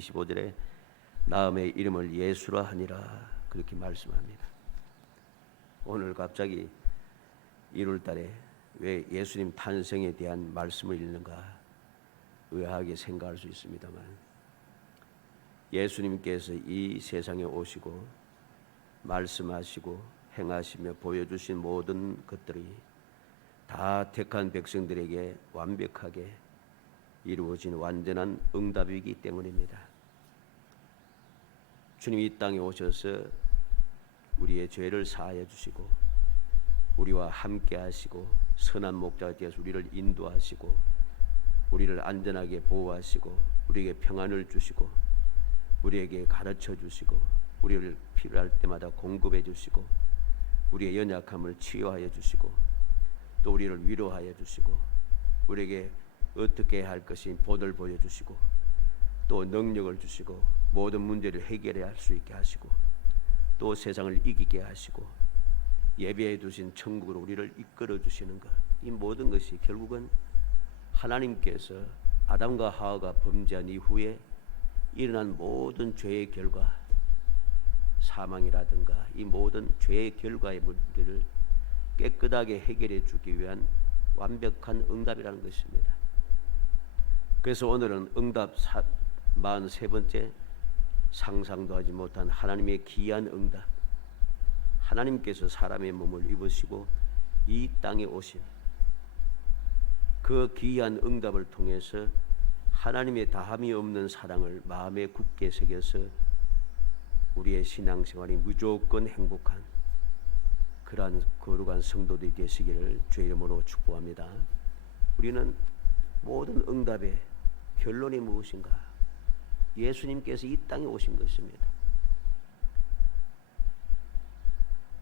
25절에 나음의 이름을 예수라 하니라 그렇게 말씀합니다. 오늘 갑자기 1월달에 왜 예수님 탄생에 대한 말씀을 읽는가 의아하게 생각할 수 있습니다만, 예수님께서 이 세상에 오시고 말씀하시고 행하시며 보여주신 모든 것들이 다 택한 백성들에게 완벽하게 이루어진 완전한 응답이기 때문입니다. 주님이 이 땅에 오셔서 우리의 죄를 사하여 주시고 우리와 함께 하시고 선한 목자가 되어서 우리를 인도하시고 우리를 안전하게 보호하시고 우리에게 평안을 주시고 우리에게 가르쳐 주시고 우리를 필요할 때마다 공급해 주시고 우리의 연약함을 치유하여 주시고 또 우리를 위로하여 주시고 우리에게 어떻게 해야 할 것인 본을 보여주시고 또 능력을 주시고 모든 문제를 해결해야 할 수 있게 하시고 또 세상을 이기게 하시고 예배해 두신 천국으로 우리를 이끌어 주시는 것, 이 모든 것이 결국은 하나님께서 아담과 하와가 범죄한 이후에 일어난 모든 죄의 결과, 사망이라든가 이 모든 죄의 결과의 문제를 깨끗하게 해결해 주기 위한 완벽한 응답이라는 것입니다. 그래서 오늘은 응답 43번째, 상상도 하지 못한 하나님의 귀한 응답, 하나님께서 사람의 몸을 입으시고 이 땅에 오신 그 귀한 응답을 통해서 하나님의 다함이 없는 사랑을 마음에 굳게 새겨서 우리의 신앙생활이 무조건 행복한 그러한 거룩한 성도들이 되시기를 주의 이름으로 축복합니다. 우리는 모든 응답의 결론이 무엇인가? 예수님께서 이 땅에 오신 것입니다.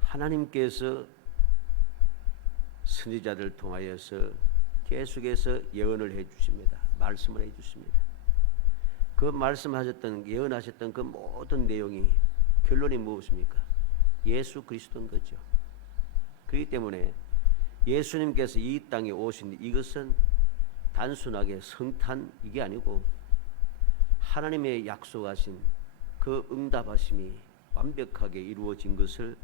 하나님께서 선지자들을 통하여서 계속해서 예언을 해 주십니다. 말씀을 해 주십니다. 그 말씀하셨던, 예언하셨던 그 모든 내용이 결론이 무엇입니까? 예수 그리스도인 거죠. 그렇기 때문에 예수님께서 이 땅에 오신 이것은 단순하게 성탄 이게 아니고 하나님의 약속하신 그 응답하심이 완벽하게 이루어진 것을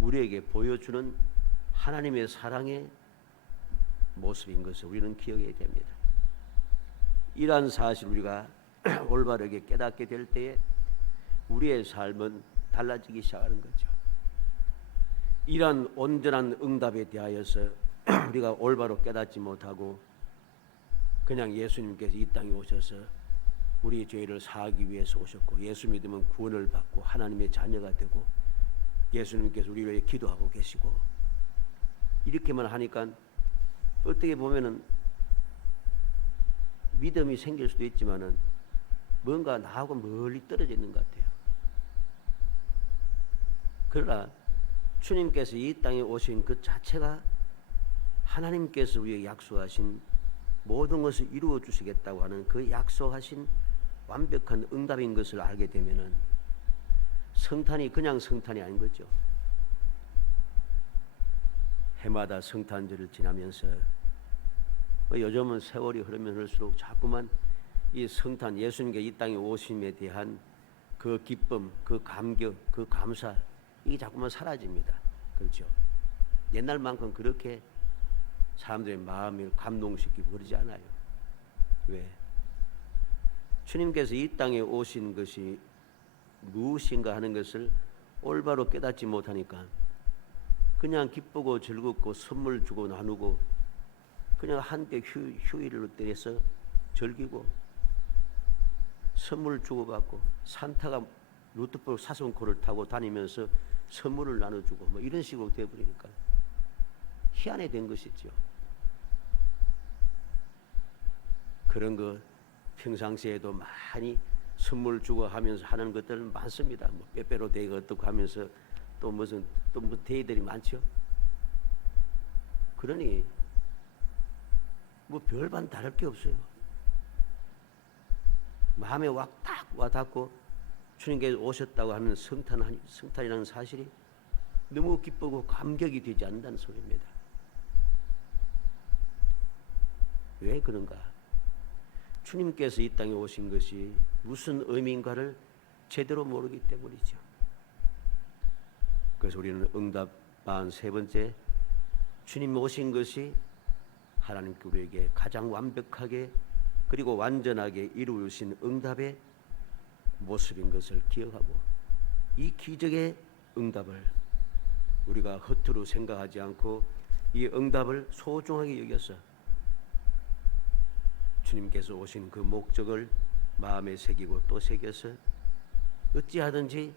우리에게 보여주는 하나님의 사랑의 모습인 것을 우리는 기억해야 됩니다. 이러한 사실 우리가 올바르게 깨닫게 될 때에 우리의 삶은 달라지기 시작하는 거죠. 이러한 온전한 응답에 대하여서 우리가 올바로 깨닫지 못하고 그냥 예수님께서 이 땅에 오셔서 우리의 죄를 사하기 위해서 오셨고 예수 믿으면 구원을 받고 하나님의 자녀가 되고 예수님께서 우리를 위해 기도하고 계시고 이렇게만 하니까 어떻게 보면은 믿음이 생길 수도 있지만은 뭔가 나하고 멀리 떨어져 있는 것 같아요. 그러나 주님께서 이 땅에 오신 그 자체가 하나님께서 우리에게 약속하신 모든 것을 이루어 주시겠다고 하는 그 약속하신 완벽한 응답인 것을 알게 되면은 성탄이 그냥 성탄이 아닌 거죠. 해마다 성탄절을 지나면서 요즘은 세월이 흐르면 흐를수록 자꾸만 이 성탄, 예수님께 이 땅에 오심에 대한 그 기쁨, 그 감격, 그 감사 이게 자꾸만 사라집니다. 그렇죠? 옛날만큼 그렇게 사람들의 마음을 감동시키고 그러지 않아요. 왜? 주님께서 이 땅에 오신 것이 무엇인가 하는 것을 올바로 깨닫지 못하니까 그냥 기쁘고 즐겁고 선물 주고 나누고 그냥 한때 휴일을 때려서 즐기고 선물 주고받고 산타가 루트볼 사슴코를 타고 다니면서 선물을 나눠주고 뭐 이런 식으로 되어버리니까 희한해 된 것이죠. 그런 거 평상시에도 많이 선물 주고 하면서 하는 것들은 많습니다. 뭐 빼빼로 대회가 어떻고 하면서 또 무슨 또 뭐 대회들이 많죠. 그러니 뭐 별반 다를 게 없어요. 마음에 딱 와닿고 주님께서 오셨다고 하는 성탄이라는 사실이 너무 기쁘고 감격이 되지 않는다는 소리입니다. 왜 그런가? 주님께서 이 땅에 오신 것이 무슨 의미인가를 제대로 모르기 때문이죠. 그래서 우리는 응답한 세 번째, 주님 오신 것이 하나님께 우리에게 가장 완벽하게 그리고 완전하게 이루신 응답의 모습인 것을 기억하고, 이 기적의 응답을 우리가 허투루 생각하지 않고 이 응답을 소중하게 여겨서 주님께서 오신 그 목적을 마음에 새기고 또 새겨서 어찌하든지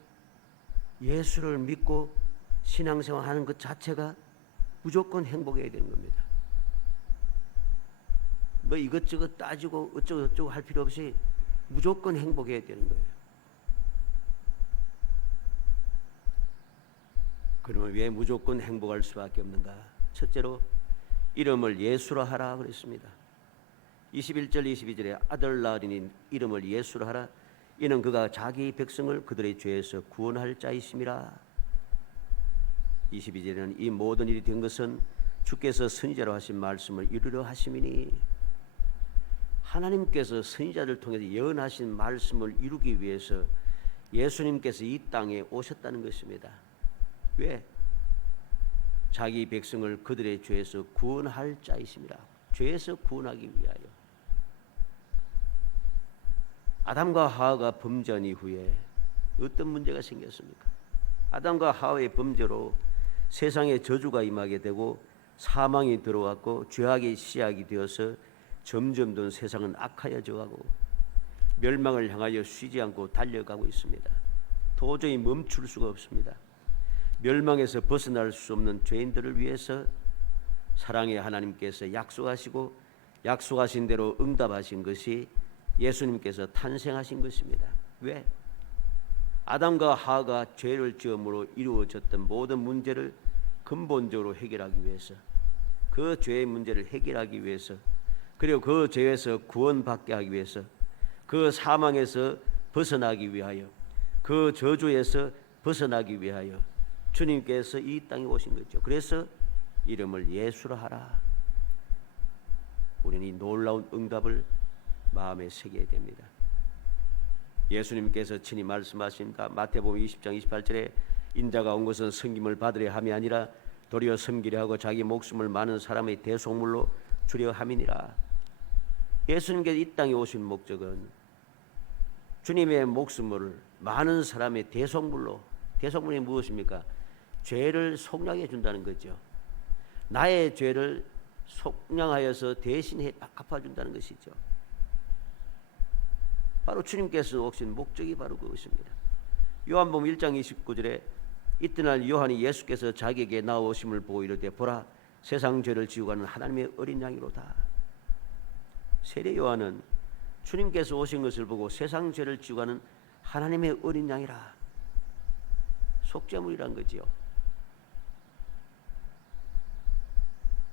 예수를 믿고 신앙생활하는 것 자체가 무조건 행복해야 되는 겁니다. 뭐 이것저것 따지고 어쩌고 할 필요 없이 무조건 행복해야 되는 거예요. 그러면 왜 무조건 행복할 수밖에 없는가? 첫째로 이름을 예수라 하라 그랬습니다. 21절 22절에 아들 낳으리니 이름을 예수라 하라. 이는 그가 자기 백성을 그들의 죄에서 구원할 자이심이라. 22절에는 이 모든 일이 된 것은 주께서 선지자로 하신 말씀을 이루려 하심이니, 하나님께서 선지자를 통해서 예언하신 말씀을 이루기 위해서 예수님께서 이 땅에 오셨다는 것입니다. 왜? 자기 백성을 그들의 죄에서 구원할 자이심이라. 죄에서 구원하기 위하여. 아담과 하와가 범죄한 이후에 어떤 문제가 생겼습니까? 아담과 하와의 범죄로 세상에 저주가 임하게 되고 사망이 들어왔고 죄악이 시작이 되어서 점점 더 세상은 악하여져 가고 멸망을 향하여 쉬지 않고 달려가고 있습니다. 도저히 멈출 수가 없습니다. 멸망에서 벗어날 수 없는 죄인들을 위해서 사랑의 하나님께서 약속하시고 약속하신 대로 응답하신 것이 예수님께서 탄생하신 것입니다. 왜? 아담과 하와가 죄를 지음으로 이루어졌던 모든 문제를 근본적으로 해결하기 위해서, 그 죄의 문제를 해결하기 위해서, 그리고 그 죄에서 구원받게 하기 위해서, 그 사망에서 벗어나기 위하여, 그 저주에서 벗어나기 위하여 주님께서 이 땅에 오신 거죠. 그래서 이름을 예수라 하라. 우리는 이 놀라운 응답을 마음에 새겨야 됩니다. 예수님께서 친히 말씀하십니다. 마태복음 20장 28절에 인자가 온 것은 섬김을 받으려 함이 아니라 도리어 섬기려 하고 자기 목숨을 많은 사람의 대속물로 주려 함이니라. 예수님께서 이 땅에 오신 목적은 주님의 목숨을 많은 사람의 대속물로, 대속물이 무엇입니까? 죄를 속량해 준다는 거죠. 나의 죄를 속량하여서 대신해 갚아준다는 것이죠. 바로 주님께서 오신 목적이 바로 그것입니다. 요한복음 1장 29절에 이튿날 요한이 예수께서 자기에게 나오심을 보고 이르되 보라 세상 죄를 지우고 가는 하나님의 어린 양이로다. 세례 요한은 주님께서 오신 것을 보고 세상 죄를 지우고 가는 하나님의 어린 양이라, 속죄물이란 거지요.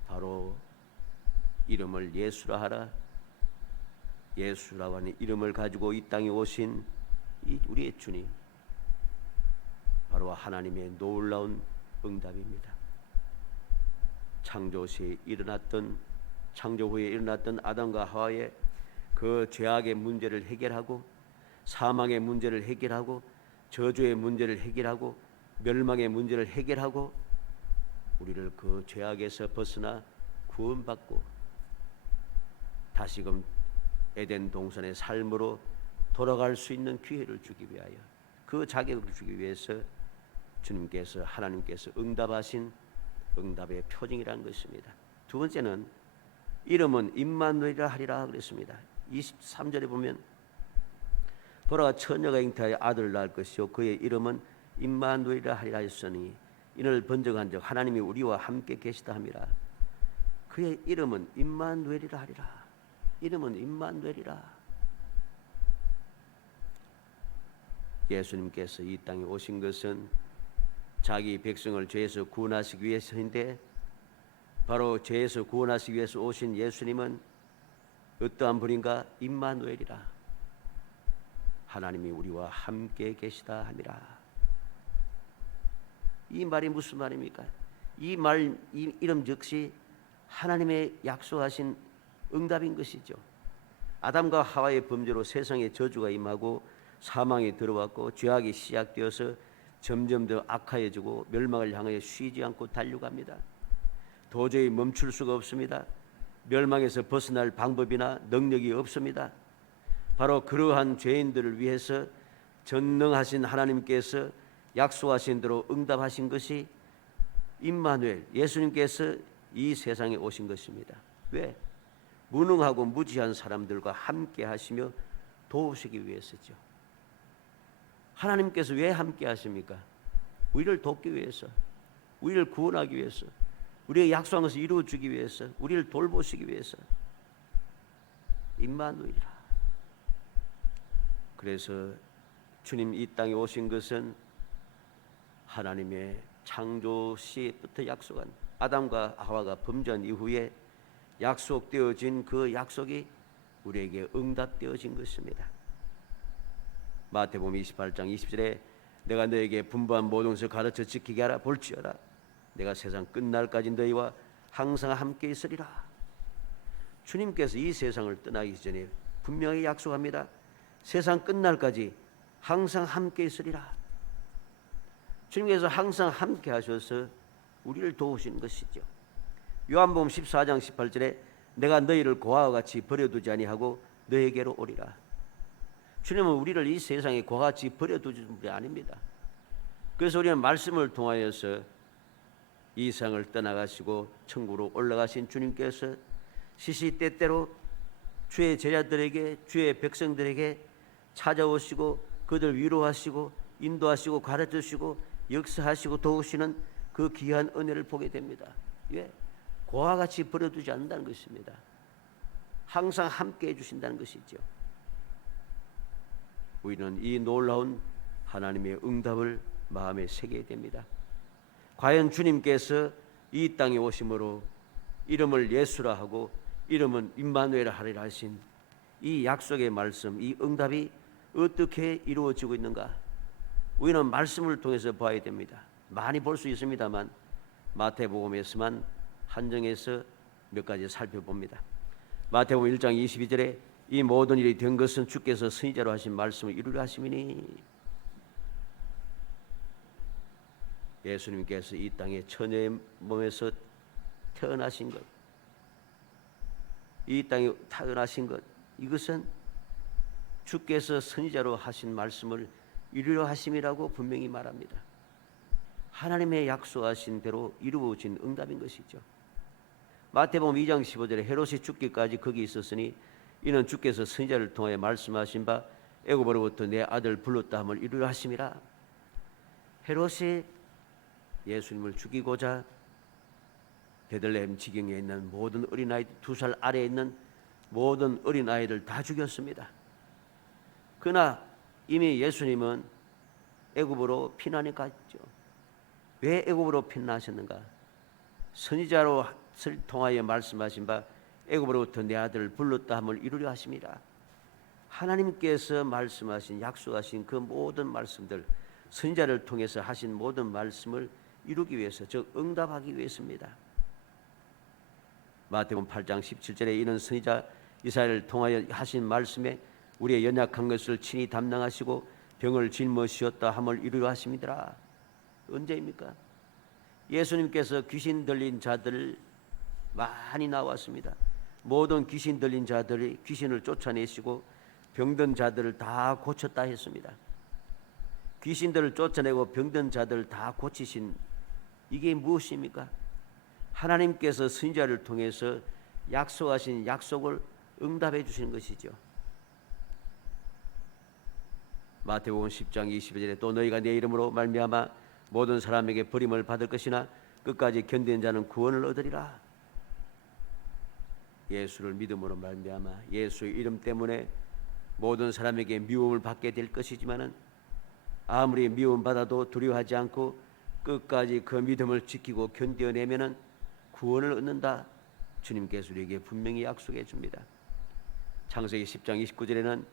바로 이름을 예수라 하라. 예수라고 하는 이름을 가지고 이 땅에 오신 이 우리의 주님, 바로 하나님의 놀라운 응답입니다. 창조 후에 일어났던 아담과 하와의 그 죄악의 문제를 해결하고 사망의 문제를 해결하고 저주의 문제를 해결하고 멸망의 문제를 해결하고 우리를 그 죄악에서 벗어나 구원받고 다시금 에덴 동산의 삶으로 돌아갈 수 있는 기회를 주기 위하여, 그 자격을 주기 위해서 주님께서, 하나님께서 응답하신 응답의 표징이라는 것입니다. 두 번째는 이름은 임마누엘이라 하리라 그랬습니다. 23절에 보면 보라 처녀가 잉태하여 아들을 낳을 것이요 그의 이름은 임마누엘이라 하리라 했으니 이를 번적한즉 하나님이 우리와 함께 계시다 함이라. 그의 이름은 임마누엘이라 하리라. 이름은 임마누엘이라. 예수님께서 이 땅에 오신 것은 자기 백성을 죄에서 구원하시기 위해서인데, 바로 죄에서 구원하시기 위해서 오신 예수님은 어떠한 분인가? 임마누엘이라. 하나님이 우리와 함께 계시다 함이라. 이 말이 무슨 말입니까? 이 이름 즉시 하나님의 약속하신 응답인 것이죠. 아담과 하와의 범죄로 세상에 저주가 임하고 사망이 들어왔고 죄악이 시작되어서 점점 더 악화해지고 멸망을 향하여 쉬지 않고 달려갑니다. 도저히 멈출 수가 없습니다. 멸망에서 벗어날 방법이나 능력이 없습니다. 바로 그러한 죄인들을 위해서 전능하신 하나님께서 약속하신 대로 응답하신 것이 임마누엘, 예수님께서 이 세상에 오신 것입니다. 왜? 무능하고 무지한 사람들과 함께 하시며 도우시기 위해서죠. 하나님께서 왜 함께 하십니까? 우리를 돕기 위해서, 우리를 구원하기 위해서, 우리의 약속한 것을 이루어주기 위해서, 우리를 돌보시기 위해서. 임마누엘이라. 그래서 주님 이 땅에 오신 것은 하나님의 창조 시부터 약속한 아담과 하와가 범죄한 이후에 약속되어진 그 약속이 우리에게 응답되어진 것입니다. 마태복음 28장 20절에 내가 너에게 분부한 모든 것을 가르쳐 지키게 하라. 볼지어다 내가 세상 끝날까지 너희와 항상 함께 있으리라. 주님께서 이 세상을 떠나기 전에 분명히 약속합니다. 세상 끝날까지 항상 함께 있으리라. 주님께서 항상 함께 하셔서 우리를 도우시는 것이죠. 요한복음 14장 18절에 내가 너희를 고아와 같이 버려두지 아니하고 너에게로 오리라. 주님은 우리를 이 세상에 고아와 같이 버려두는 분이 아닙니다. 그래서 우리는 말씀을 통하여서 이 세상을 떠나가시고 천국으로 올라가신 주님께서 시시때때로 주의 제자들에게, 주의 백성들에게 찾아오시고 그들 위로하시고 인도하시고 가르쳐주시고 역사하시고 도우시는 그 귀한 은혜를 보게 됩니다. 왜? 고아와 같이 버려두지 않는다는 것입니다. 항상 함께 해주신다는 것이죠. 우리는 이 놀라운 하나님의 응답을 마음에 새기게 됩니다. 과연 주님께서 이 땅에 오심으로 이름을 예수라 하고 이름은 임마누엘 하리라 하신 이 약속의 말씀, 이 응답이 어떻게 이루어지고 있는가? 우리는 말씀을 통해서 봐야 됩니다. 많이 볼 수 있습니다만 마태복음에서만 한정해서 몇 가지 살펴봅니다. 마태복음 1장 22절에 이 모든 일이 된 것은 주께서 선지자로 하신 말씀을 이루려 하심이니. 예수님께서 이 땅에 처녀의 몸에서 태어나신 것, 이 땅에 태어나신 것, 이것은 주께서 선지자로 하신 말씀을 이루려 하심이라고 분명히 말합니다. 하나님의 약속하신 대로 이루어진 응답인 것이죠. 마태복음 2장 15절에 헤롯이 죽기까지 거기 있었으니 이는 주께서 선지자를 통하여 말씀하신 바 애굽으로부터 내 아들 불렀다 함을 이루려 하심이라. 헤롯이 예수님을 죽이고자 베들레헴 지경에 있는 모든 어린아이들, 2살 아래에 있는 모든 어린아이들 다 죽였습니다. 그러나 이미 예수님은 애굽으로 피난해 갔죠. 왜 애굽으로 피난하셨는가? 선지자로 통하여 말씀하신 바 애굽으로부터 내 아들을 불렀다 함을 이루려 하심이라. 하나님께서 말씀하신, 약속하신 그 모든 말씀들, 선지자를 통해서 하신 모든 말씀을 이루기 위해서, 즉 응답하기 위해서입니다. 마태복음 8장 17절에 이는 선지자 이사야를 통하여 하신 말씀에 우리의 연약한 것을 친히 담당하시고 병을 짊어지셨다 함을 이루려 하심이더라. 언제입니까? 예수님께서 귀신 들린 자들 많이 나왔습니다. 모든 귀신 들린 자들이 귀신을 쫓아내시고 병든 자들을 다 고쳤다 했습니다. 귀신들을 쫓아내고 병든 자들을 다 고치신 이게 무엇입니까? 하나님께서 선지자를 통해서 약속하신 약속을 응답해 주시는 것이죠. 마태복음 10장 22절에 또 너희가 내 이름으로 말미암아 모든 사람에게 버림을 받을 것이나 끝까지 견디는 자는 구원을 얻으리라. 예수를 믿음으로 말미암아 예수의 이름 때문에 모든 사람에게 미움을 받게 될 것이지만은 아무리 미움 받아도 두려워하지 않고 끝까지 그 믿음을 지키고 견뎌내면은 구원을 얻는다. 주님께서 우리에게 분명히 약속해 줍니다. 창세기 10장 29절에는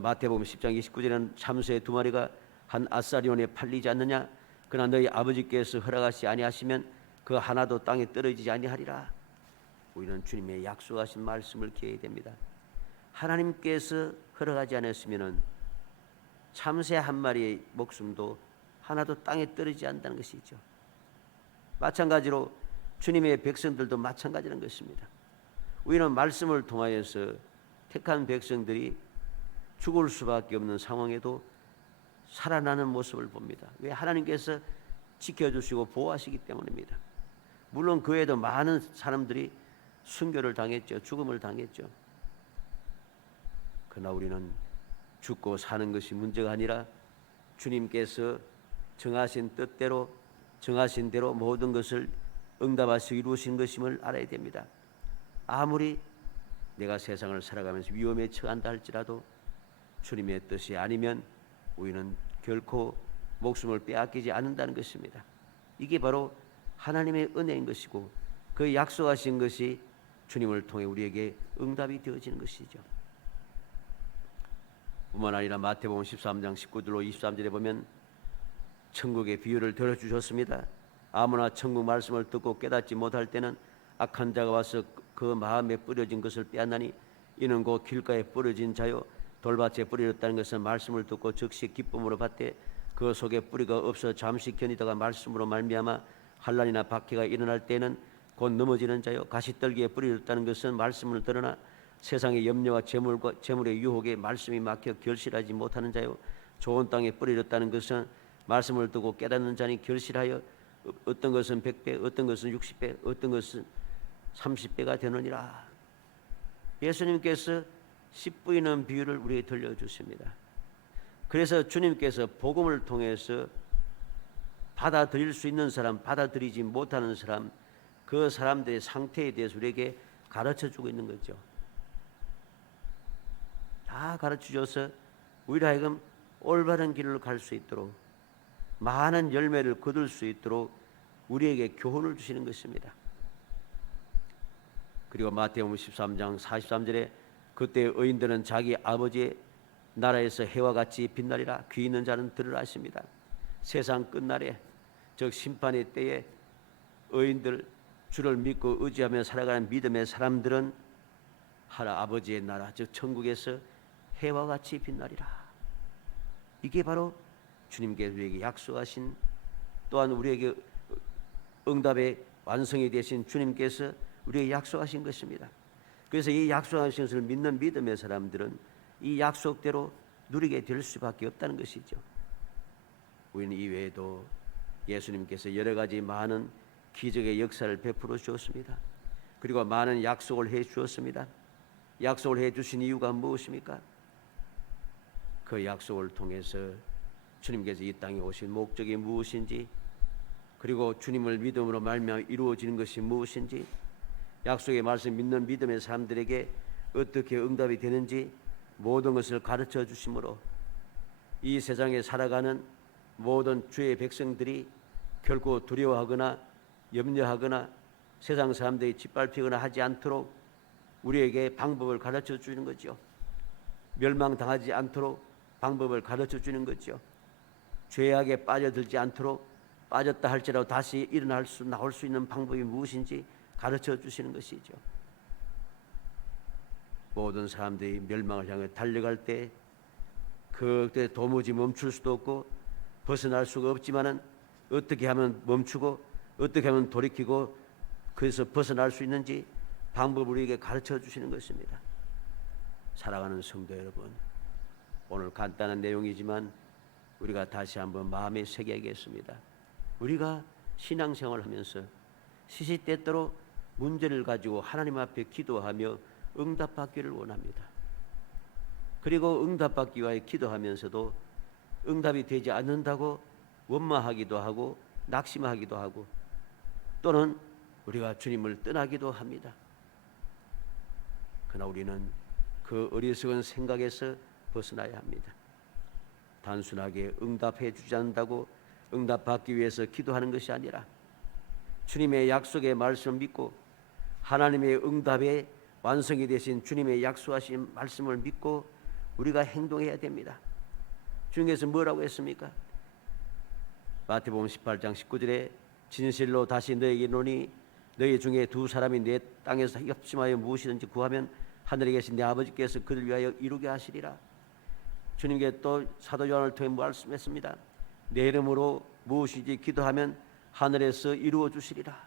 마태복음 10장 29절에는 참새 2마리가 한 아사리온에 팔리지 않느냐? 그러나 너희 아버지께서 허락하시 아니하시면 그 하나도 땅에 떨어지지 아니하리라. 우리는 주님의 약속하신 말씀을 기해야 됩니다. 하나님께서 허락하지 않았으면은 참새 한 마리의 목숨도 하나도 땅에 떨어지지 않는다는 것이죠. 마찬가지로 주님의 백성들도 마찬가지라는 것입니다. 우리는 말씀을 통하여서 택한 백성들이 죽을 수밖에 없는 상황에도 살아나는 모습을 봅니다. 왜? 하나님께서 지켜주시고 보호하시기 때문입니다. 물론 그 외에도 많은 사람들이 순교를 당했죠. 죽음을 당했죠. 그러나 우리는 죽고 사는 것이 문제가 아니라 주님께서 정하신 뜻대로 정하신 대로 모든 것을 응답하시고 이루신 것임을 알아야 됩니다. 아무리 내가 세상을 살아가면서 위험에 처한다 할지라도 주님의 뜻이 아니면 우리는 결코 목숨을 빼앗기지 않는다는 것입니다. 이게 바로 하나님의 은혜인 것이고 그 약속하신 것이 주님을 통해 우리에게 응답이 되어지는 것이죠. 뿐만 아니라 마태복음 13장 19절로 23절에 보면 천국의 비유를 들어주셨습니다. 아무나 천국 말씀을 듣고 깨닫지 못할 때는 악한 자가 와서 그 마음에 뿌려진 것을 빼앗나니 이는 곧 길가에 뿌려진 자요 돌밭에 뿌려졌다는 것은 말씀을 듣고 즉시 기쁨으로 받되 그 속에 뿌리가 없어 잠시 견디다가 말씀으로 말미암아 환난이나 박해가 일어날 때는 곧 넘어지는 자요 가시떨기에 뿌려졌다는 것은 말씀을 들으나 세상의 염려와 재물의 유혹에 말씀이 막혀 결실하지 못하는 자요 좋은 땅에 뿌려졌다는 것은 말씀을 듣고 깨닫는 자니 결실하여 어떤 것은 100배, 어떤 것은 60배, 어떤 것은 30배가 되느니라. 예수님께서 씨 뿌리는 비유를 우리에게 들려주십니다. 그래서 주님께서 복음을 통해서 받아들일 수 있는 사람, 받아들이지 못하는 사람, 그 사람들의 상태에 대해서 우리에게 가르쳐주고 있는 거죠. 다 가르쳐줘서 우리로 하여금 올바른 길을 갈 수 있도록 많은 열매를 거둘 수 있도록 우리에게 교훈을 주시는 것입니다. 그리고 마태복음 13장 43절에 그때 의인들은 자기 아버지의 나라에서 해와 같이 빛나리라. 귀 있는 자는 들으라 하십니다. 세상 끝날에 즉 심판의 때에 의인들 주를 믿고 의지하며 살아가는 믿음의 사람들은 하나 아버지의 나라 즉 천국에서 해와 같이 빛나리라. 이게 바로 주님께서 우리에게 약속하신 또한 우리에게 응답의 완성이 되신 주님께서 우리에게 약속하신 것입니다. 그래서 이 약속하신 것을 믿는 믿음의 사람들은 이 약속대로 누리게 될 수밖에 없다는 것이죠. 우리는 이외에도 예수님께서 여러 가지 많은 기적의 역사를 베풀어 주었습니다. 그리고 많은 약속을 해 주었습니다. 약속을 해 주신 이유가 무엇입니까? 그 약속을 통해서 주님께서 이 땅에 오신 목적이 무엇인지 그리고 주님을 믿음으로 말미암아 이루어지는 것이 무엇인지 약속의 말씀 믿는 믿음의 사람들에게 어떻게 응답이 되는지 모든 것을 가르쳐 주심으로 이 세상에 살아가는 모든 주의 백성들이 결코 두려워하거나 염려하거나 세상 사람들이 짓밟히거나 하지 않도록 우리에게 방법을 가르쳐 주는 거죠. 멸망당하지 않도록 방법을 가르쳐 주는 거죠. 죄악에 빠져들지 않도록 빠졌다 할지라도 다시 나올 수 있는 방법이 무엇인지 가르쳐 주시는 것이죠. 모든 사람들이 멸망을 향해 달려갈 때 그때 도무지 멈출 수도 없고 벗어날 수가 없지만은 어떻게 하면 멈추고 어떻게 하면 돌이키고 그래서 벗어날 수 있는지 방법을 우리에게 가르쳐 주시는 것입니다. 사랑하는 성도 여러분, 오늘 간단한 내용이지만 우리가 다시 한번 마음에 새겨야겠습니다. 우리가 신앙생활을 하면서 시시때때로 문제를 가지고 하나님 앞에 기도하며 응답받기를 원합니다. 그리고 응답받기 위하여 기도하면서도 응답이 되지 않는다고 원망하기도 하고 낙심하기도 하고 또는 우리가 주님을 떠나기도 합니다. 그러나 우리는 그 어리석은 생각에서 벗어나야 합니다. 단순하게 응답해 주지 않는다고 응답받기 위해서 기도하는 것이 아니라 주님의 약속의 말씀을 믿고 하나님의 응답의 완성이 되신 주님의 약속하신 말씀을 믿고 우리가 행동해야 됩니다. 주님께서 뭐라고 했습니까? 마태복음 18장 19절에 진실로 다시 너에게 이르노니 너희 중에 두 사람이 내 땅에서 협심하여 무엇이든지 구하면 하늘에 계신 내 아버지께서 그들 위하여 이루게 하시리라. 주님께 또 사도 요한을 통해 말씀했습니다. 내 이름으로 무엇이든지 기도하면 하늘에서 이루어 주시리라.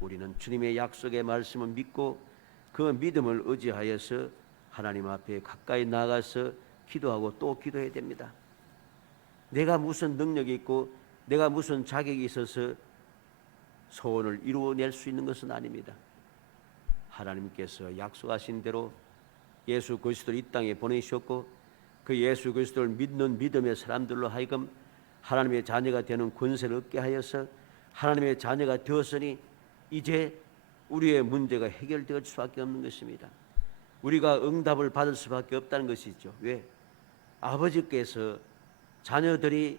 우리는 주님의 약속의 말씀을 믿고 그 믿음을 의지하여서 하나님 앞에 가까이 나가서 기도하고 또 기도해야 됩니다. 내가 무슨 능력이 있고 내가 무슨 자격이 있어서 소원을 이루어낼 수 있는 것은 아닙니다. 하나님께서 약속하신 대로 예수 그리스도를 이 땅에 보내셨고 그 예수 그리스도를 믿는 믿음의 사람들로 하여금 하나님의 자녀가 되는 권세를 얻게 하여서 하나님의 자녀가 되었으니 이제 우리의 문제가 해결될 수밖에 없는 것입니다. 우리가 응답을 받을 수밖에 없다는 것이죠. 왜? 아버지께서 자녀들이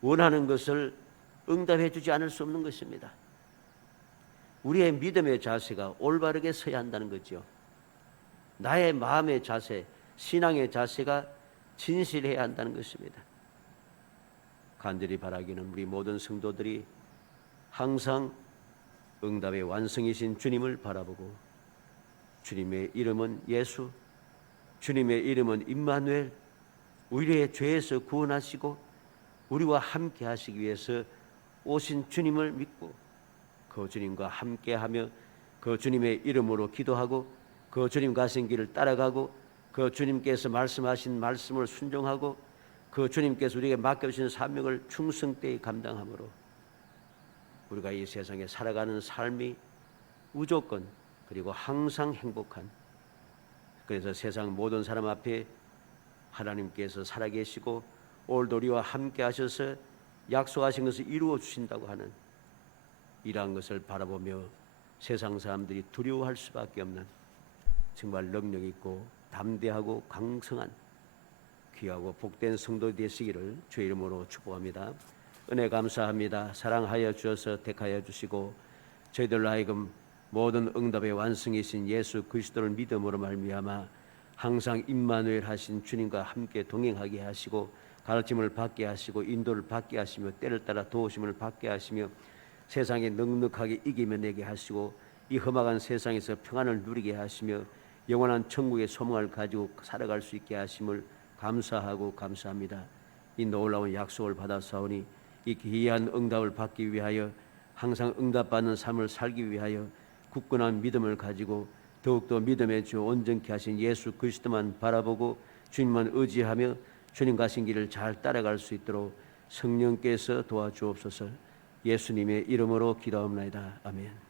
원하는 것을 응답해 주지 않을 수 없는 것입니다. 우리의 믿음의 자세가 올바르게 서야 한다는 거죠. 나의 마음의 자세, 신앙의 자세가 진실해야 한다는 것입니다. 간절히 바라기는 우리 모든 성도들이 항상 응답의 완성이신 주님을 바라보고 주님의 이름은 예수, 주님의 이름은 임마누엘, 우리의 죄에서 구원하시고 우리와 함께 하시기 위해서 오신 주님을 믿고 그 주님과 함께하며 그 주님의 이름으로 기도하고 그 주님 가신 길을 따라가고 그 주님께서 말씀하신 말씀을 순종하고 그 주님께서 우리에게 맡겨주신 사명을 충성되이 감당함으로 우리가 이 세상에 살아가는 삶이 무조건 그리고 항상 행복한, 그래서 세상 모든 사람 앞에 하나님께서 살아계시고 오늘도 우리와 함께 하셔서 약속하신 것을 이루어 주신다고 하는 이러한 것을 바라보며 세상 사람들이 두려워할 수밖에 없는 정말 능력 있고 담대하고 강성한 귀하고 복된 성도 되시기를 주의 이름으로 축복합니다. 은혜 감사합니다. 사랑하여 주셔서 택하여 주시고 저희들로 하여금 모든 응답의 완성이신 예수 그리스도를 믿음으로 말미암아 항상 임마누엘 하신 주님과 함께 동행하게 하시고 가르침을 받게 하시고 인도를 받게 하시며 때를 따라 도우심을 받게 하시며 세상에 넉넉하게 이기며내게 하시고 이 험악한 세상에서 평안을 누리게 하시며 영원한 천국의 소망을 가지고 살아갈 수 있게 하심을 감사하고 감사합니다. 이 놀라운 약속을 받아사오니 이 귀한 응답을 받기 위하여 항상 응답받는 삶을 살기 위하여 굳건한 믿음을 가지고 더욱더 믿음의 주 온전케 하신 예수 그리스도만 바라보고 주님만 의지하며 주님 가신 길을 잘 따라갈 수 있도록 성령께서 도와주옵소서. 예수님의 이름으로 기도합니다. 아멘.